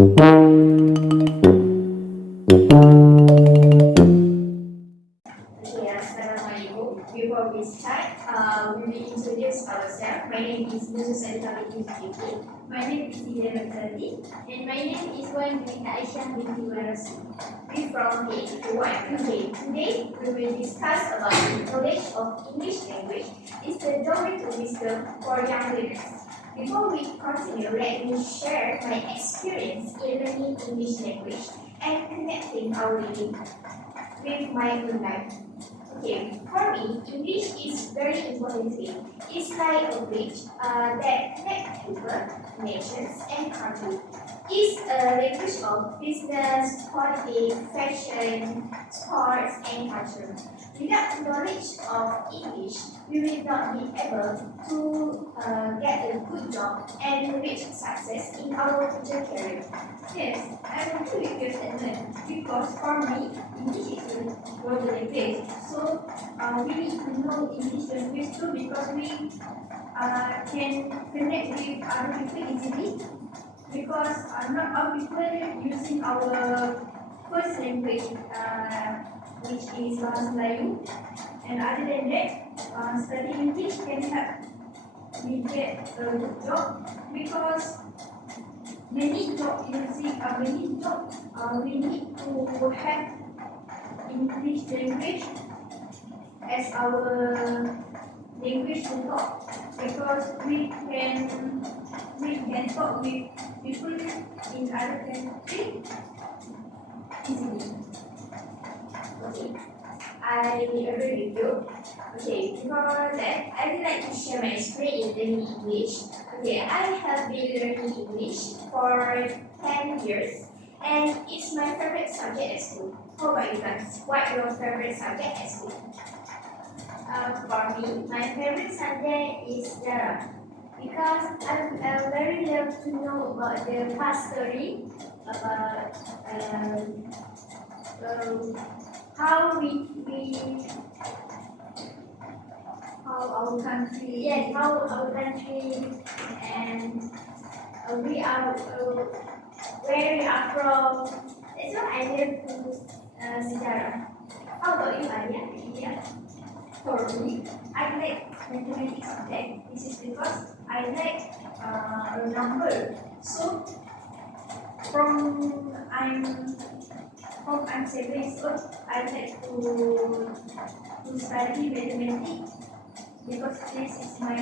Assalamualaikum. Before we start, we will introduce ourselves. My name is Mrs. Aditya. My name is Ida Bakari. And my name is Wan Binti Aisyah binti Warasi. We from PAKK1132. Today, we will discuss about the knowledge of English language. It's the doorway to wisdom for young learners. Before we continue, let me share my experience in learning English language and connecting our reading with my own life. Okay, for me, English is very important thing. It's like a bridge that connects people, nations, and countries. It's a language of business, politics, fashion, sports, and culture. Without knowledge of English, we will not be able to get a good job and reach success in our future career. Yes, I agree with your statement because for me, English is a global language. So we need to know English language too because we can connect with other people easily. Because not all people using our first language, which is Bahasa Melayu. And other than that, studying English can help we get a good job because many job we need to have English language as our language to talk because we can talk with people in other country easily. Okay, I agree with you. Okay, before that, I would like to share my experience in learning English. Okay, I have been learning English for 10 years and it's my favorite subject at school. How about you guys? What your favorite subject at school? For me, my favorite subject is sejarah because I very love to know about the past story about how How our country how our country and we are where we are from. That's why I love to sejarah. How about you, Alia? Yeah. for me, I like mathematics subject. This is because I like a number. So from I'm 7 years old, I like to study mathematics because this is my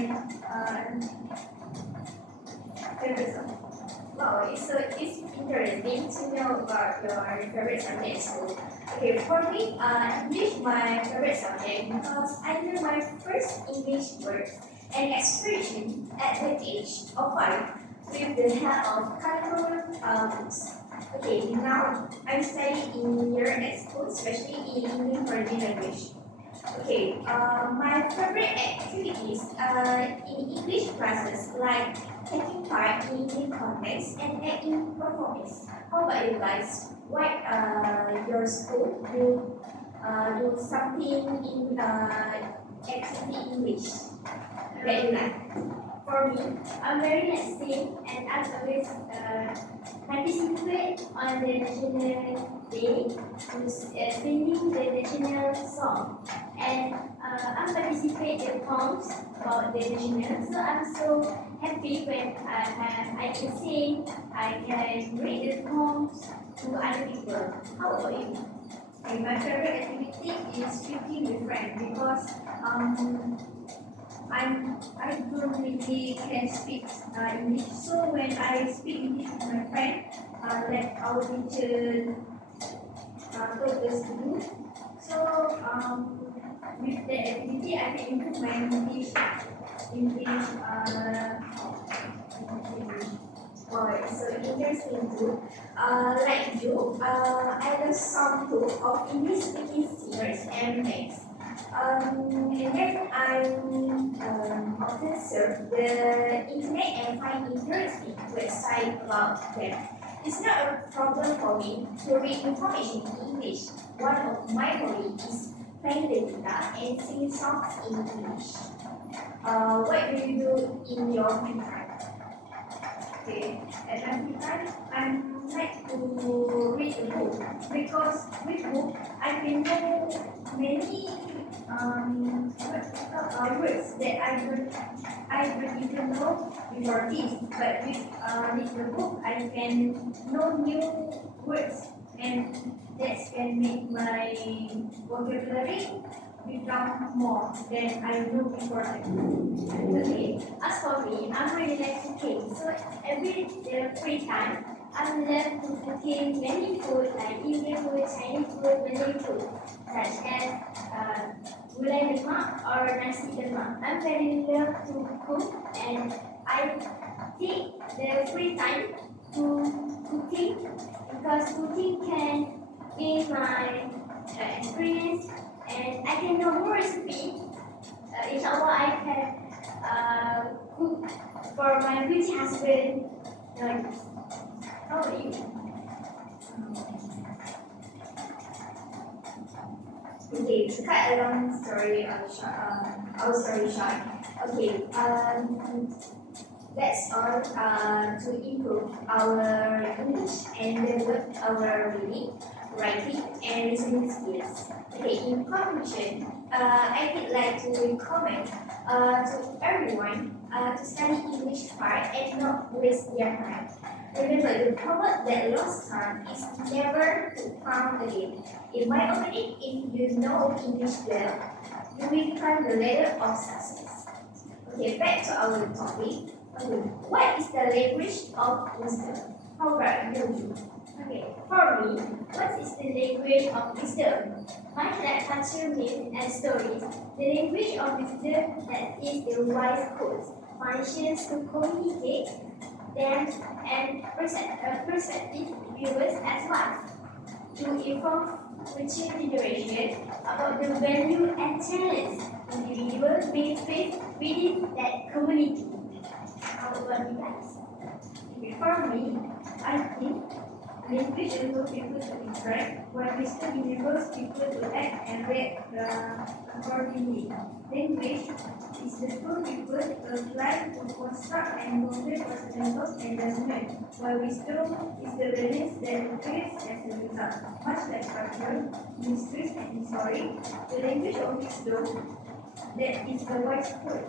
favorite subject. Wow, so it's interesting to know about your favorite subject at school. Okay, for me, English my favorite subject because I learned my first English words and expression at the age of 5 with the help of colorful books. Okay, now I'm studying in year at school, especially in English foreign language. Okay, my favorite activities in English classes like taking part in English context and acting performance. How about you guys? What your school do something in activity English that you like? For me, I'm very sing and I always participate on the National Day to singing the national song. And I participate in poems about the national. So I'm so happy when I can sing, I can read the poems to other people. How about you? Okay, my favorite activity is speaking with friends because I don't really can speak English. So when I speak English with my friend, like our teacher told us to do. So with the activity, I can improve my English. Oh, it's so interesting too. Like you, I love some too of English speaking singers and bands. And then I often surf the internet and find interesting websites about them. It's not a problem for me to read information in English. One of my hobbies is playing the guitar and singing songs in English. What do you do in your free time? Okay, at my free time, I like to read a book because with book I can know many words that I don't even know before this. But with the book I can know new words, and that can make my vocabulary become more than I know before that. Okay, as for me, I'm really like cooking. So every free time, I'm love to cooking many food like Indian food, Chinese food, Malay food, such as gulai lemak or nasi lemak. I'm very love to cook, and I take the free time to cooking because cooking can gain my experience, and I can know more recipe. Inshallah, I can cook for my future husband. How about you? Okay, to cut a long story our story short. Okay, that's all to improve our English and develop our reading, writing, and listening skills. Okay, in conclusion, I would like to recommend to everyone to study English hard and not waste their time. Remember, the proverb that lost time is never found again. In my opinion, if you know English well, you will climb the ladder of success. Okay, back to our topic. Okay, what is the language of wisdom? How about you? Okay, for me, what is the language of wisdom? Much like culture, myths, and stories, the language of wisdom that is the wise quotes functions to communicate them and perceptive viewers as well, to inform future generations about the value and talents individuals may face within that community. How about you guys? For me, I think language enables people to interact, while wisdom enables people to act and react accordingly. Language is the tool people apply to construct and convey personal thoughts and judgment, while wisdom is the balance that appears as a result. Much like culture, mysteries, and history, the language of wisdom that is the wise word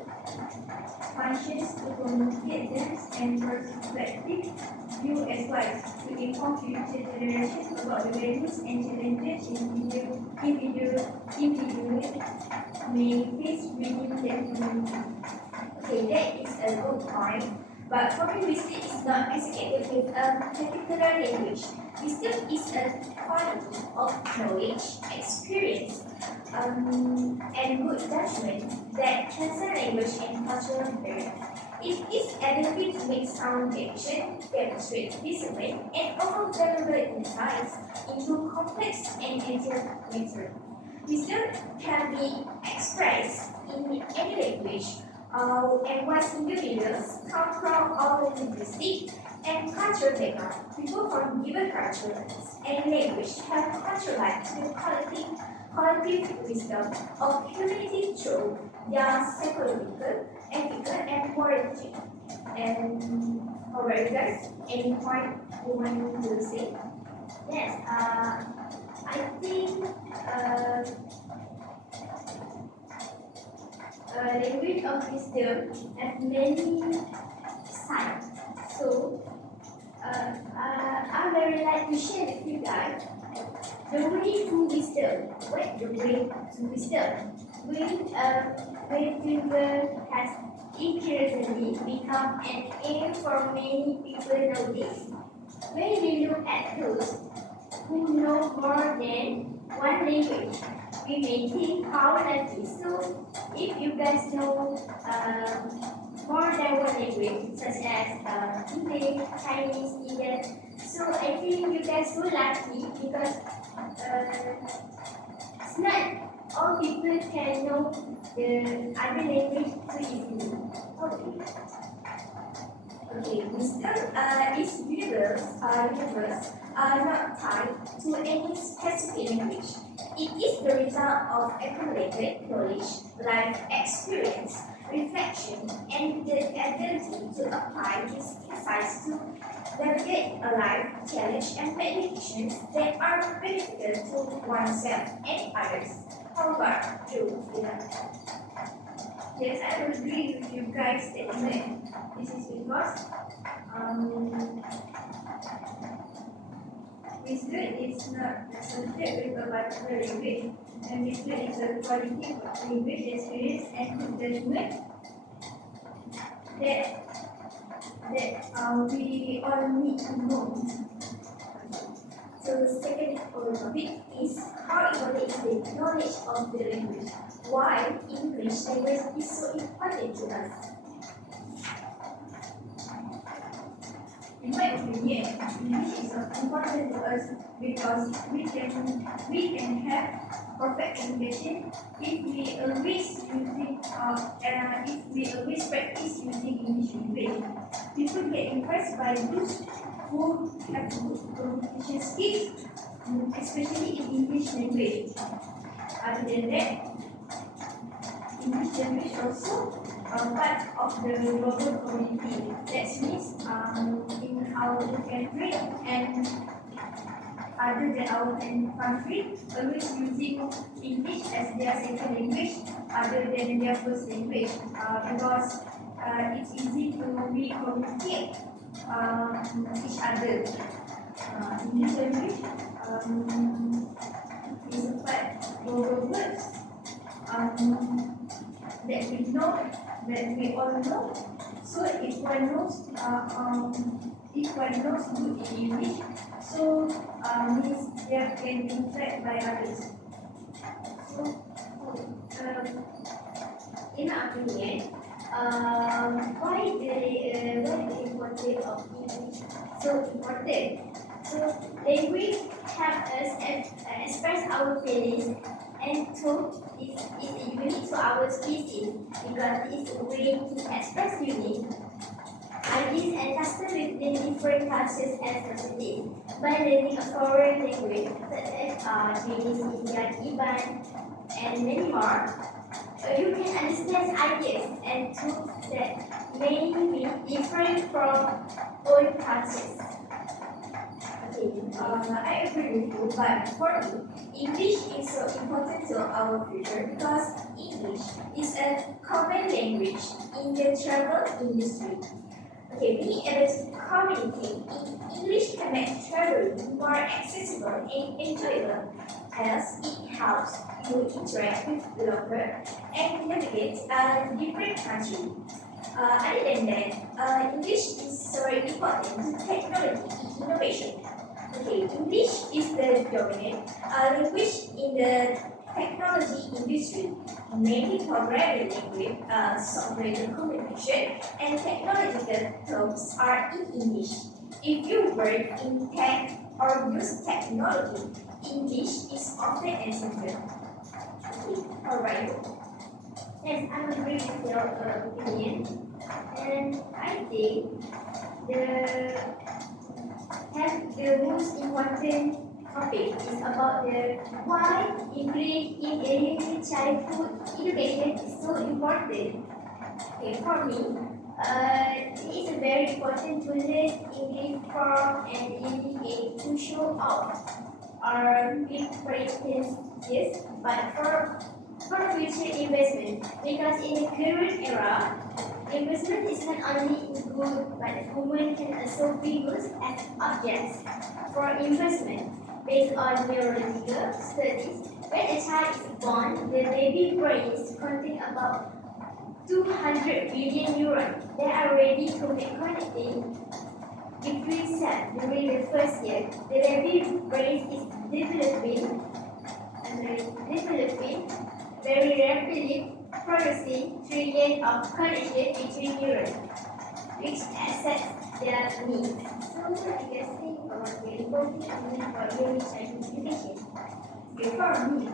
functions to communicate them and perspective view as wise to inform future generations about the values and challenges individuals may face within their community. Okay, that is a good point. But foreign wisdom is not associated with a particular language. Wisdom is a quality of knowledge, experience, and good judgment that transcend language and cultural barriers. It is ability to make sound action, demonstrate discipline, and offer valuable insights into complex and detailed matter. Wisdom can be expressed in any language, and wise individuals come from all linguistic and cultural background. People from given culture and language have culturalized the collective wisdom of humanity through their psychological, ethical, and moral teaching. And how about you guys? Any point you want to say? Yes, I think language of wisdom have many sides. So, I very like to share with you guys the way to wisdom. What the way to wisdom? Way people has increasingly become an aim for many people nowadays. When we look at those who know more than one language, we may think how lucky. So, if you guys know more than one language, such as English, Chinese, Indian, so I think you guys so lucky because it's not all people can know the other language so easily. Okay. Okay, wisdom is universe, not tied to any specific language. It is the result of accumulated knowledge, life experience, reflection, and the ability to apply these insights to navigate a life, challenge, and make decisions that are beneficial to oneself and others. How about you, Ida? Yes, I would agree with you guys' statement. This is because wisdom is not associated with a particular language, and wisdom is a quality of language experience and good judgment that we all need to know. So the second topic is how important is the knowledge of the language? Why English language is so important to us? In my opinion, English is important to us because we can have perfect communication if we always practice using English language. People get impressed by those who have good communication skills, especially in English language. Other than that, English language also part of the global community. That means in our country and other than our country, always using English as their second language other than their first language because it's easy to communicate each other. English language is a part global words that we know, that we all know. So if one knows good in English, so means they can interact by others. So, in my opinion, why the importance of English so important? So language help us express our feelings and thought is unique to our species because it's a way to express unique ideas and customs within different cultures and societies. By learning a foreign language such as Chinese, Indian, Iban, and many more, you can understand ideas and thoughts that may be different from own cultures. I agree with you, but for me, English is so important to our future because English is a common language in the travel industry. Being able to communicate in English can make traveling more accessible and enjoyable, as it helps you interact with locals and navigate a different country. Other than that, English is so important to technology and innovation. English is the dominant language in the technology industry, mainly programming language, software communication, and technological terms are in English. If you work in tech or use technology, English is often essential. Alright. Yes, I agree with your opinion, and I think the most important topic is about the why English in early childhood education is so important. For me, it is very important to learn English from an early age to show off our preferences, yes, but for future investment, because in the current era, investment is not only in good, but human can also be used as objects for investment. Based on neurological studies, when a child is born, the baby brains contain about 200 billion neurons that are ready to make connecting between cells during the first year. The baby brain is developing very rapidly, producing trillions of connections between neurons, which access their needs. So, I guess about the important for early childhood education. For me,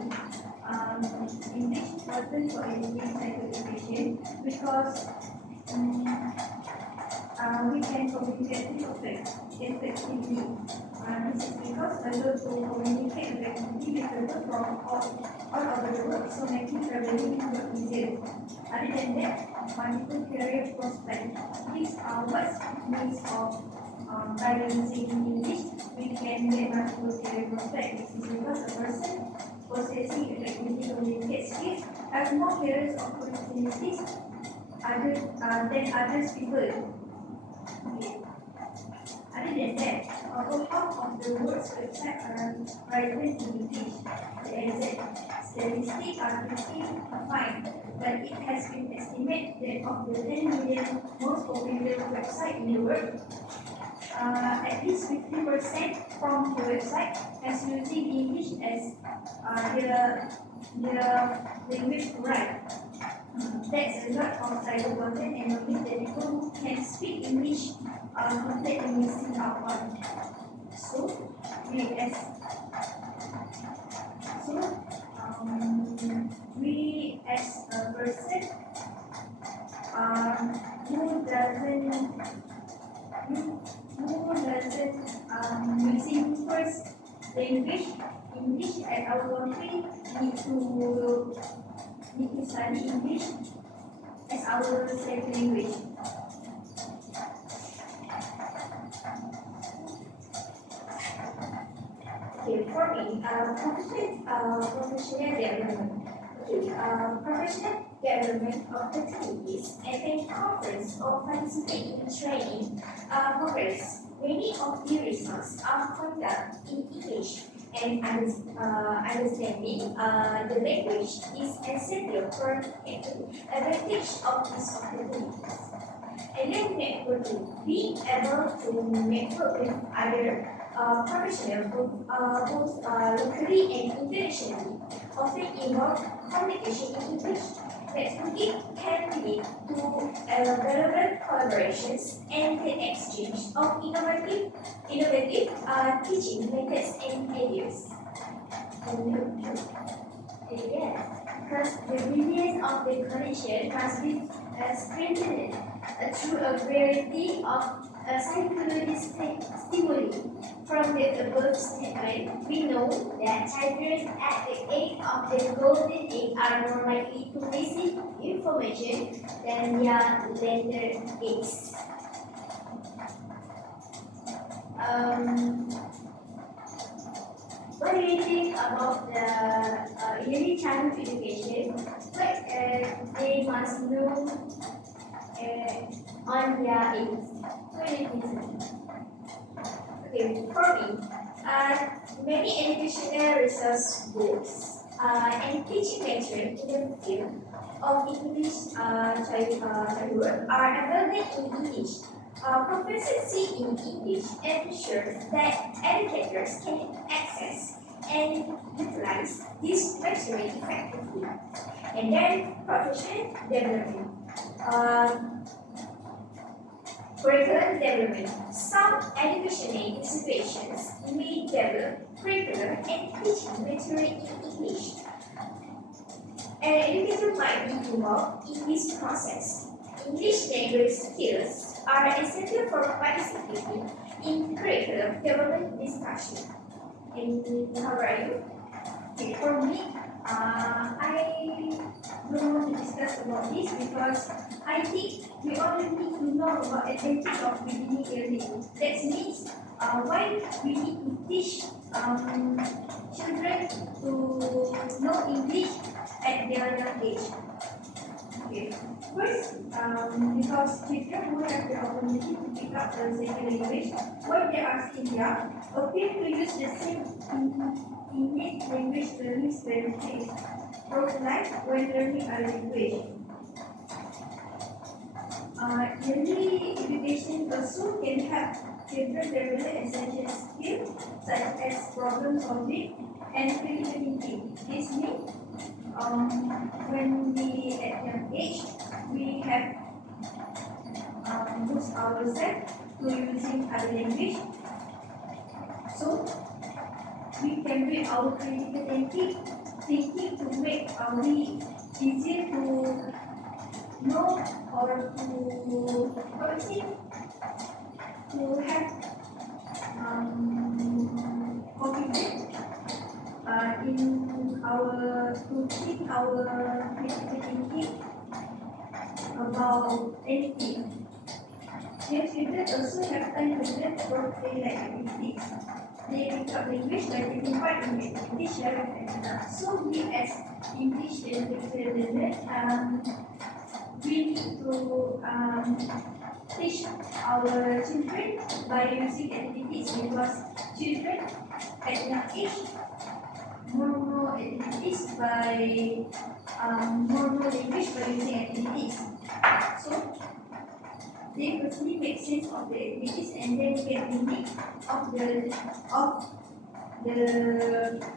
English is important for early childhood education because we can communicate effectively. This is because able to communicate effectively with people from all over the world, so making traveling more easier. Other than that, multiple career prospects. These are what means of by using English, we can get multiple career prospects. This is because a person possessing effectively communicate skills have more careers opportunities than others people. Okay. Other than that, over half of the world's websites are written in English. The exact statistics are pretty fine, but it has been estimated that of the 10 million most popular websites in the world, at least 50% from the website has using English as their language to write. That's a lot of cyber content and knowledge that people who can speak English completely missing out on. So we as a person who doesn't using first language English at our country need to study English as our second language. Okay, for me, professional development. Okay, professional development opportunities attend conference or participate in training progress. Many of the resources are conducted in English, and understanding the language is essential for taking advantage of these opportunities. And then networking, being able to network with other professionals both locally and internationally, often involve communication in English. Networking can lead to relevant collaborations and the exchange of innovative teaching methods and ideas. Yes, because the brilliance of the connection must be strengthened through a variety of psychological stimuli. From the above statement, we know that children at the age of the golden age are more likely to receive information than their later ages. What do you think about the early childhood education? What they must know on their age? What do you think? Okay, for me, many educational resource books and teaching material in the field of English childhood are available in English. Proficiency in English ensures that educators can access and utilize this material effectively. And then professional development. Curriculum development. Some educational institutions may develop curriculum and teaching material in English. An educator might be involved in this process. English language skills are essential for participating in curriculum development discussion. And how are you? Okay, for me, I don't want to discuss about this because I think we already need to know about advantage of beginning early. That means why we need to teach children to know English at their young age. Okay. First, because children who have the opportunity to pick up the second language when they are still young appear to use the same innate language learning strategies throughout life when learning a language. Early education also can help children develop essential skills such as problem solving and critical thinking. This means when we at young age we have boost ourselves to using other language, so we can build our critical thinking to make we easier to know or to to have confidence in our to think our critical thinking about anything. Young children also have time to learn about play-like activities. They pick up language by taking part in activities shared with another. So we as English and literature learners, we need to teach our children by using activities because children at young age more activities by more language by using activities. So they firstly make sense of the activities and then get meaning of the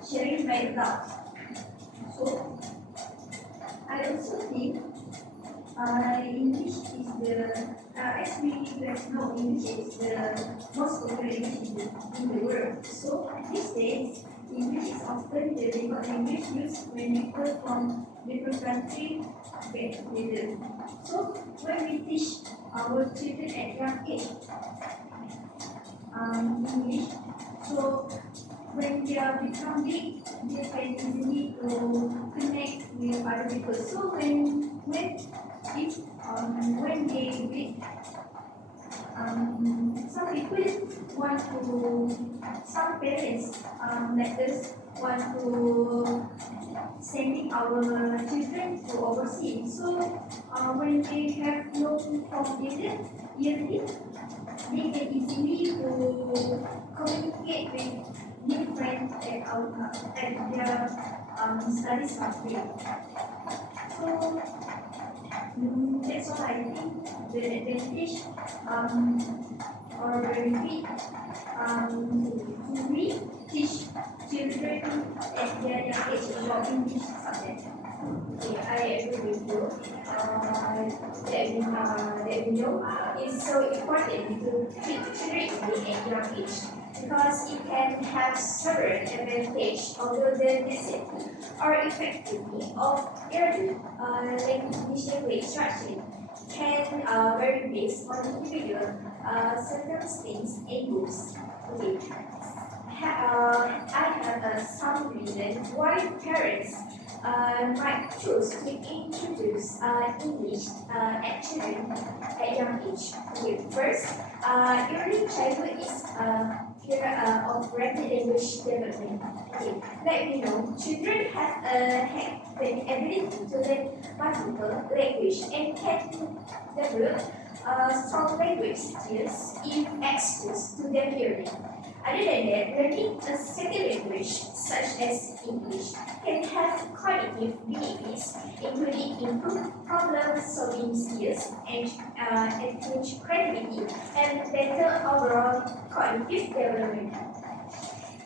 sharing by adults. So I also think English is the as we guys know, English is the most popular language in the world. So these days, English is often the default language used when people from different countries get together. So when we teach our children at young age English, so when they are become big, they can easily to connect with other people. So when they big, some people want to, some parents like us want to sending our children to overseas. So when they have no computer, yearly, they can easily to communicate with new friends at their studies country. So that's why I think the advantage or benefit to we teach children at their young age about English subject. Okay, I agree with you. That we know it's so important to teach children at young age because it can have several advantages, although the necessity or effectiveness of early language instruction can vary based on individual circumstances and groups. Okay. I have some reason why parents might choose to introduce English at children at young age. Okay, first, early childhood is period of rapid language development. Okay, like we know, children have the ability to learn multiple language and can develop strong language skills if exposed to them early. Other than that, learning a second language, such as English, can have cognitive benefits, including improved problem-solving skills, and enhanced creativity, and better overall cognitive development.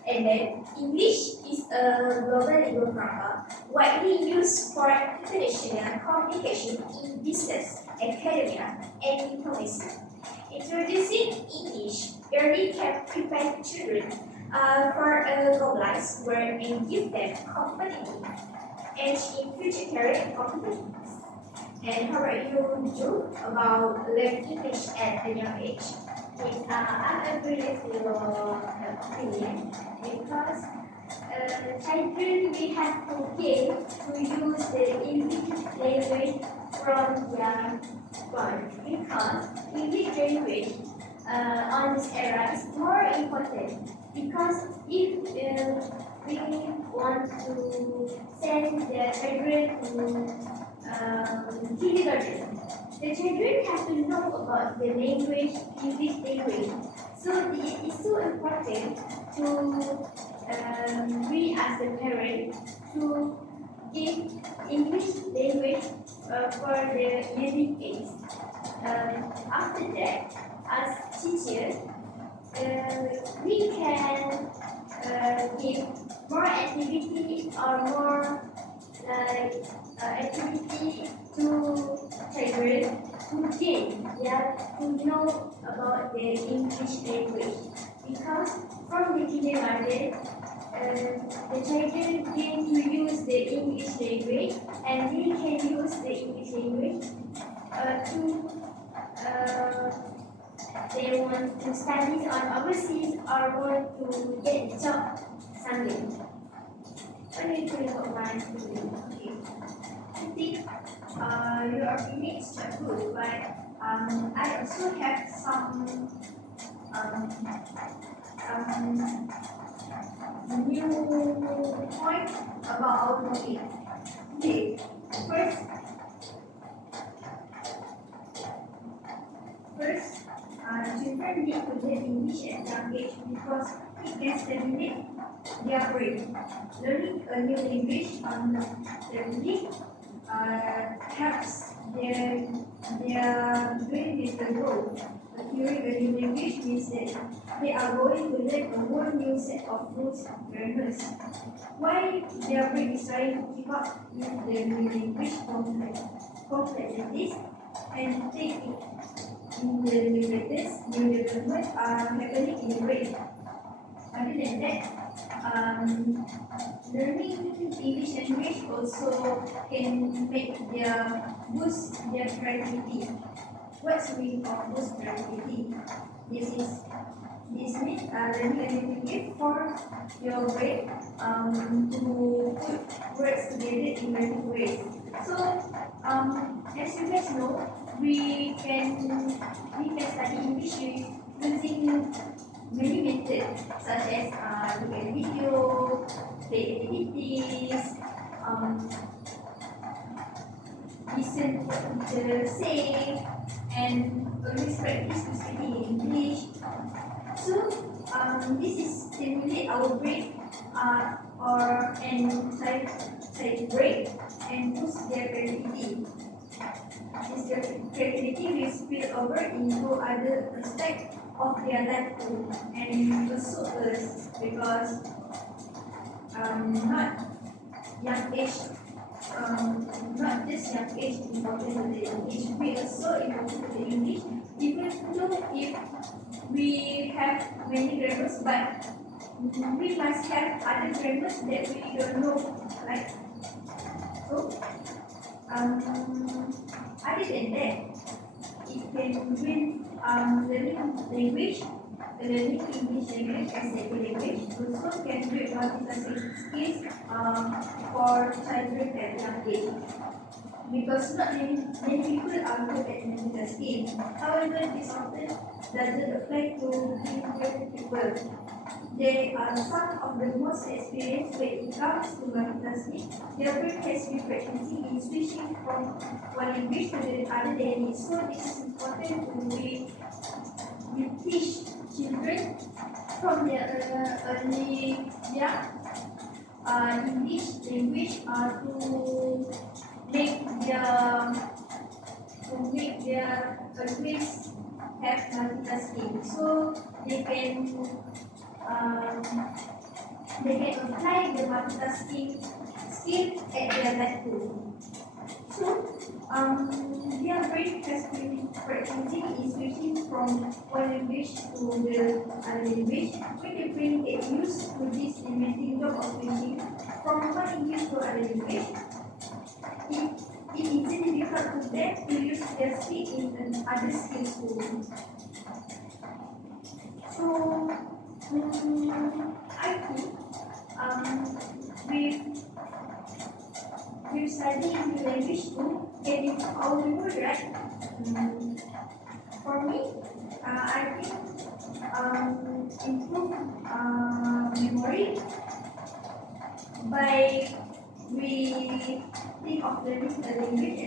And then, English is a global lingua franca, widely used for international communication in business, academia, and diplomacy. Introducing English early can prepare children for a globalized world and give them competitive edge in future career opportunities. And how about you, Joe, about learning English at a young age? Yes, I agree with your opinion because children we have to get to use the English language from young one because English language on this era is more important because if we want to send the children to kindergarten, the children have to know about the language, English language. So it is so important to we as a parent to give English language for the learning age. After that, as teachers, we can give more activity or more activity to children to gain, to know about the English language. Because from the kindergarten, the children gain to use the English language and they can use the English language to they want to study on overseas or want to get a job somewhere. What do you think about my student? Okay. I think your opinions are good, but I also have some new point about our topic. Okay. First, children need to learn English at young age because it can stimulate their brain. Learning a new language steadily helps their brain with the growth. Acquiring a new language means that they are going to learn a whole new set of rules and grammars. While their brain is trying to keep up with the new language complex like this and take it in the new letters, new development are happening in the brain. Other than that, learning English language also can make boost their creativity. What's the meaning of boost creativity? This means learning a new language for your brain to put words together in many ways. So, as you guys know, we can study English using many methods such as look at video, play activities, listen to what teacher say, and always practice to speak in English. So this is stimulate our brain and side brain and boost their creativity. This creativity will spill over into other aspects of their life too, and also us because not young age, not just young age important to the English, we also important to the English, even though if we have many grammars, but we must have other grammars that we don't know, right? So, other than that, it can bring learning language, learning English language as a language, also can build multitasking skills for children at young age. Because not many people are good at multitasking. However, this often doesn't apply to young people. They are some of the most experienced when it comes to multitasking. Their brain has been practicing in switching from one language to the other daily. So this is important to we teach children from their early English language to make their always have multitasking. So they can apply the multitasking skill at their life too. So, their brain has been practicing in switching from one language to the other language. When the brain gets used to this limiting job of switching from one English to other language, it easily becomes to them to use their skill in other skills too. So, I think we study the language too can improve our memory, right? For me, I think improve memory by we think of learning the language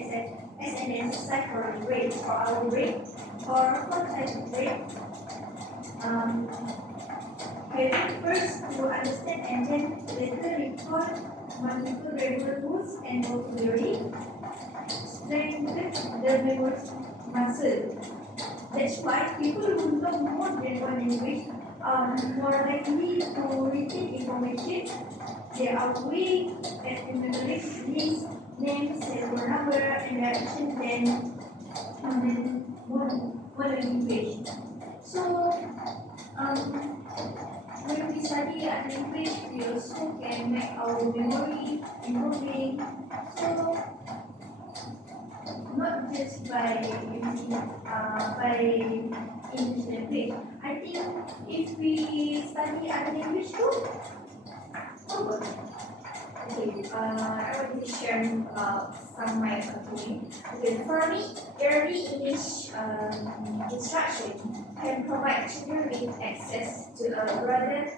as an exercise for the brain, for our brain, or for child brain. First to understand and then later recall multiple grammar rules and vocabulary, strengthen the memory muscle. That's why people who know more than one language are more likely to retain information. They are weak at remembering names, telephone number, and direction than one language. So, when we study a language, we also can make our memory improving. So, not just by English language. I think if we study other language too, oh good. Okay, I want to share some of my opinion. Okay, for me, early English instruction can provide children with access to a broader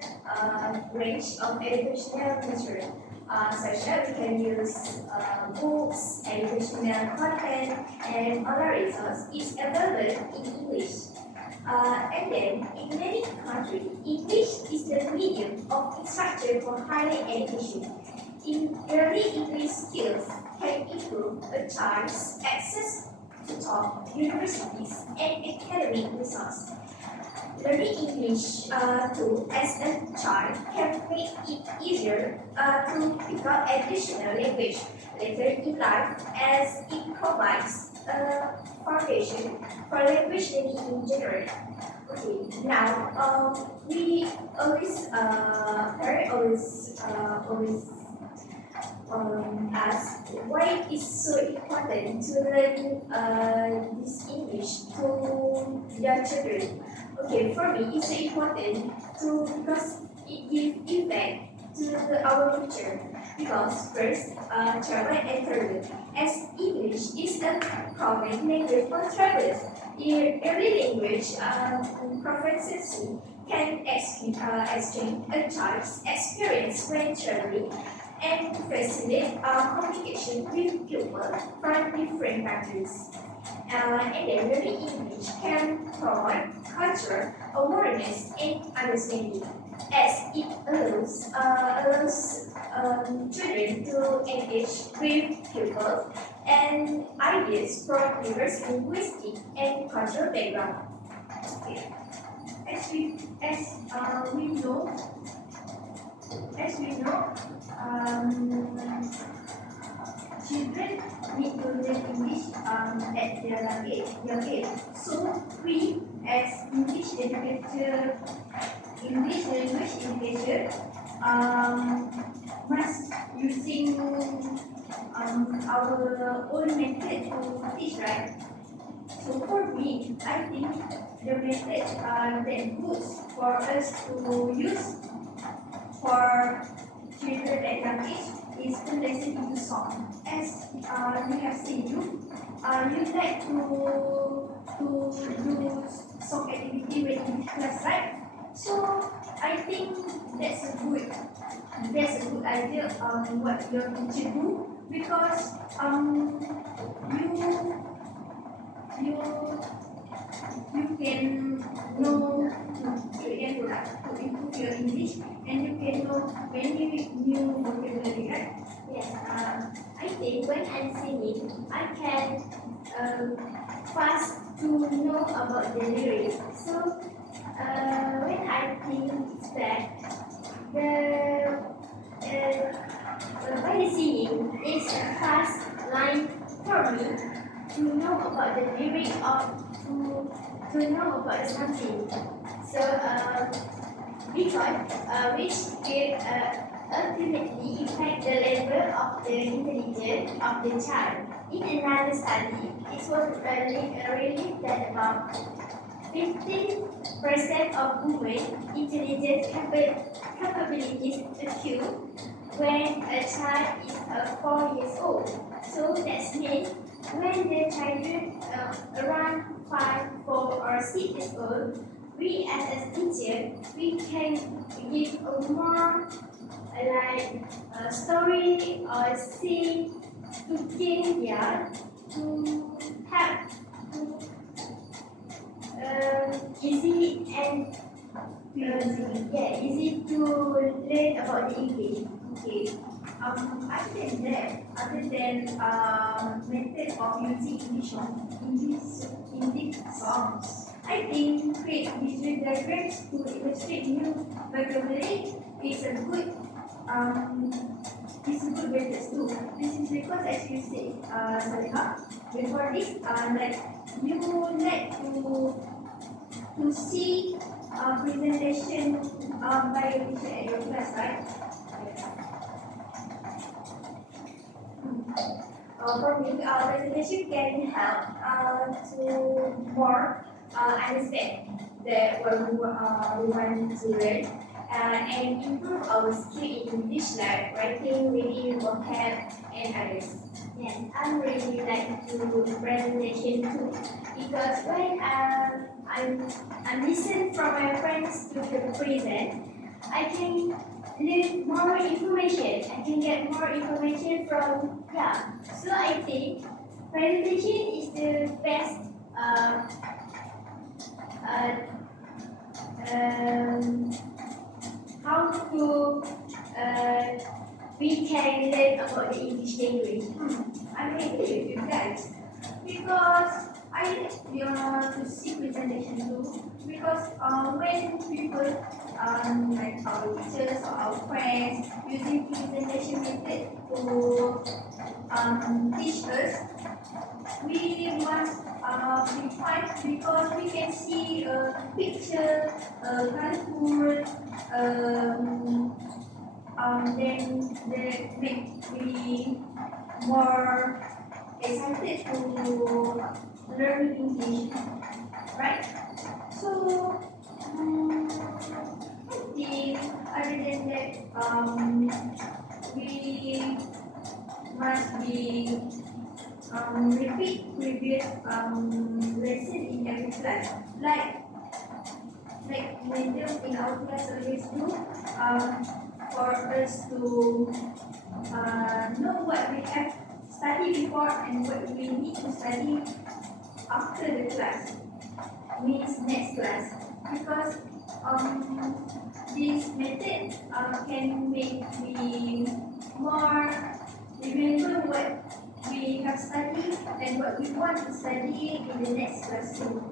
range of educational material. Such as we can use books, educational content, and other resources is available in English. And then, in many countries, English is the medium of instruction for higher education. In early English skills can improve a child's access to top universities and academic resources. Learning English too as a child can make it easier to pick up additional language later in life as it provides a foundation for language learning in general. Okay, now we always parents always ask why it is so important to learn this English to their children. Okay, for me, it's important because it gives impact to our future. Because first, travel and career. As English is a common language for travelers, every language proficiency can exchange a child's experience when traveling and facilitate communication with people from different countries. And then learning English can promote cultural awareness and understanding, as it allows children to engage with people and ideas from diverse linguistic and cultural background. Okay. We know, children need to learn English at their young age. So we, as English language educator, must using our own method to teach, right? So for me, I think the method that good for us to use for children at young age is to listen into song. As we have seen you like to do song activity when in class, right? So I think that's a good idea what your teacher do, because you can know to improve your English, and you can know many new vocabulary, right? Yes, I think when I'm singing, I can fast to know about the lyrics. So when I think it's back, when the singing is a fast line for me to know about the lyric or to know about something. So which will ultimately affect the level of the intelligence of the child. In another study, it was revealed that about 15% of women intelligence capabilities occur when a child is 4 years old. So that means when the child is around 5, 4, or 6 years old, we as a teacher, we can give a more like a story or sing to teach them to have easy and easy to learn about the English. Okay. Other than method of using English songs, I think create visual diagrams to illustrate new vocabulary is a good method too. This is because, as you say, Salima, before this, like you like to see presentation by your teacher at your class, right? For me, presentation can help to more understand that what we want to learn and improve our skill in English like writing, reading, vocab, and others. Yes, I'm really like to presentation too because when I'm listening from my friends to the present, I can learn more information. I can get more information from So I think presentation is the best uh, um, how to we can learn about the English language. I agree with you guys because I like to see presentation too because when people like our teachers or our friends using presentation method to teach us, we must be fine because we can see a picture, colorful, then that make me more excited to learn English, right? So, I think other than that, we must be repeat previous lesson in every class. Like madam in our class always do for us to know what we have studied before and what we need to study after the class, means next class. Because this method can make me more remember what we have studied and what we want to study in the next class too.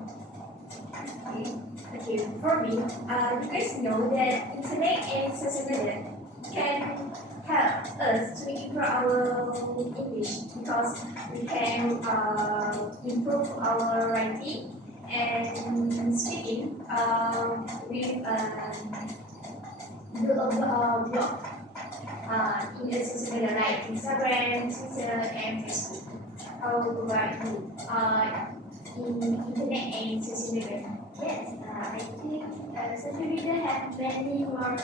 Okay, for me, you guys know that internet and social media can help us to improve our English because we can improve our writing and speaking with do a blog in the social media like Instagram, Twitter, and Facebook. How about you? In internet and social media? Yes, I think social media have many more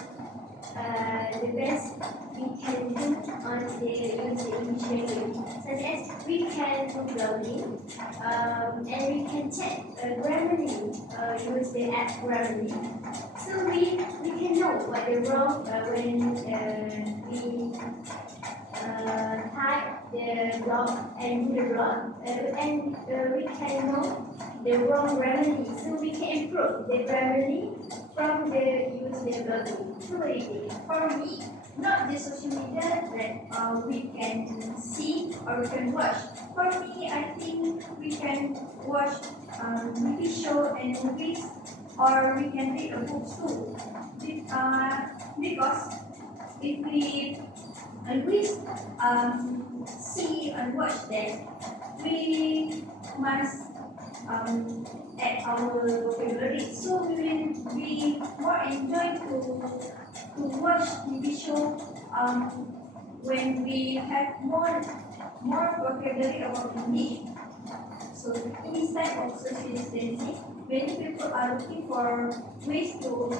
the best we can do on the use the English language, such as we can do blogging and we can check Grammarly, use the app Grammarly. So we can know what the wrong when we type the blog and do the blog and we can know the wrong Grammarly, so we can improve the Grammarly from the use the blogging. So what do you think? For me, not the social media that we can see or we can watch. For me, I think we can watch TV show and movies or we can read a book too. Because if we always see and watch them, we must add our vocabulary. So we will be more enjoy to watch TV show when we have more vocabulary about English. So in this type of social distancing, many people are looking for ways to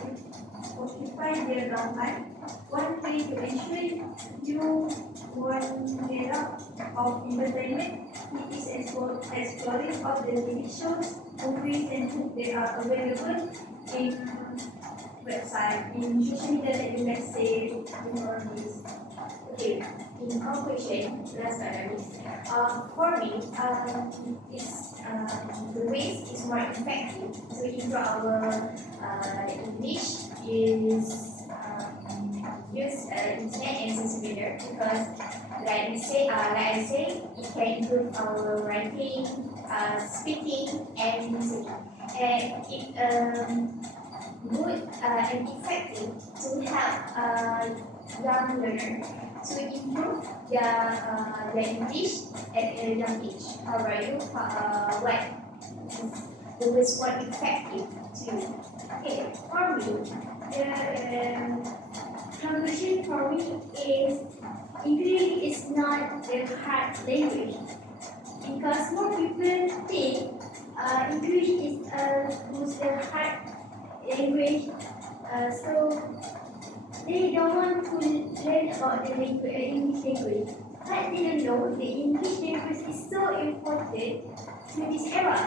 occupy their downtime. One way to ensure you won't get out of entertainment it is exploring all the TV shows, movies, and books that are available in website, in social media that you can say before this. Okay, in conclusion, last but not least, for me, it's, the ways is more effective to improve our English is use internet and social media because, like I say, it can improve our writing, speaking, and listening, and it good and effective to help young learner to improve their English at a young age. How about you? What is the most more effective to you? Okay, for me, the conclusion for me is English is not the hard language because more people think English is who's the hard language, so they don't want to learn about the English language. But they don't know the English language is so important to this era.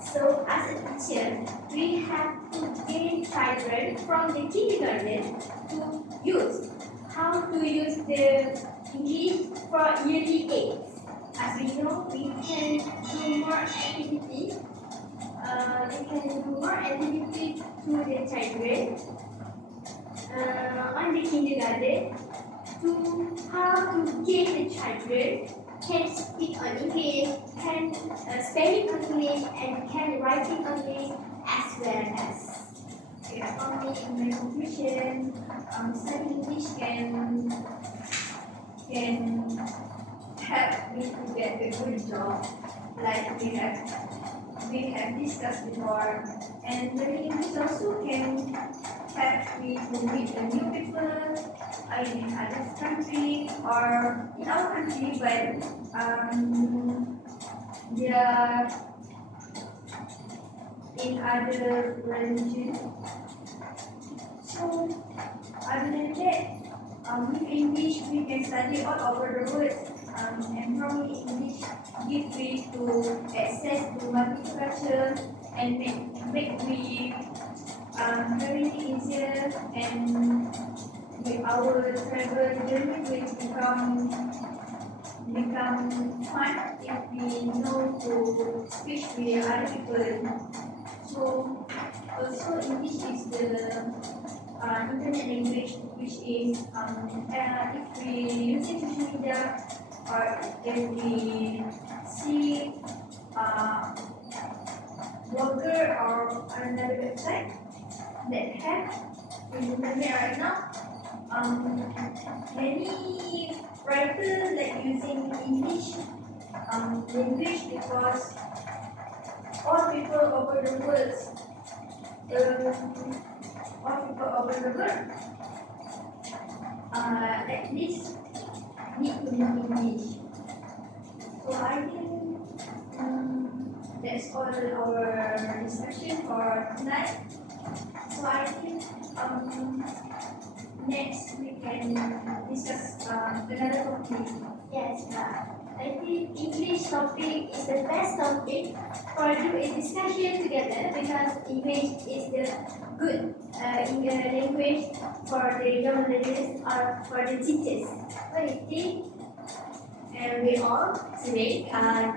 So as a teacher, we have to train children from the kindergarten to use how to use the English for yearly aids. As we know, we can do more activity. To the children on the kindergarten to how to get the children can speak on English, can spelling on English, and can writing on English as well as. For me, in my conclusion, studying English can help me to get a good job, like we have discussed before. And learning English also can help me to meet the new people in other country or in our country, but they are in other religion. So other than that, with English we can study all over the world. And probably English give me to access to multicultural and make me very easier, and with our travel journey will become fun if we know to speak with other people. So also English is the internet language, which is if we use social media or if we see blogger or another website that have in internet right now, many writers like using English language because all people over the world at least need to know English. So I think that's all our discussion for tonight. So I think next we can discuss another topic. Yes, I think English topic is the best topic for do a discussion together because English is the good language for the young learners or for the teachers. What do you think? And we all today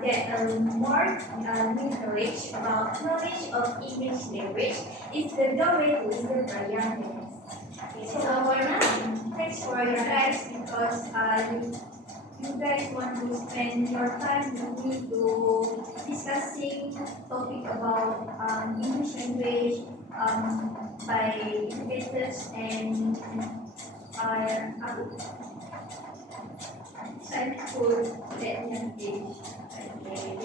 get more knowledge about knowledge of English language. It's the doorway to wisdom for young learners. Okay, so for now, thanks for your guys because you guys want to spend your time with me to discussing topic about English language by educators and childhood that young age. Okay.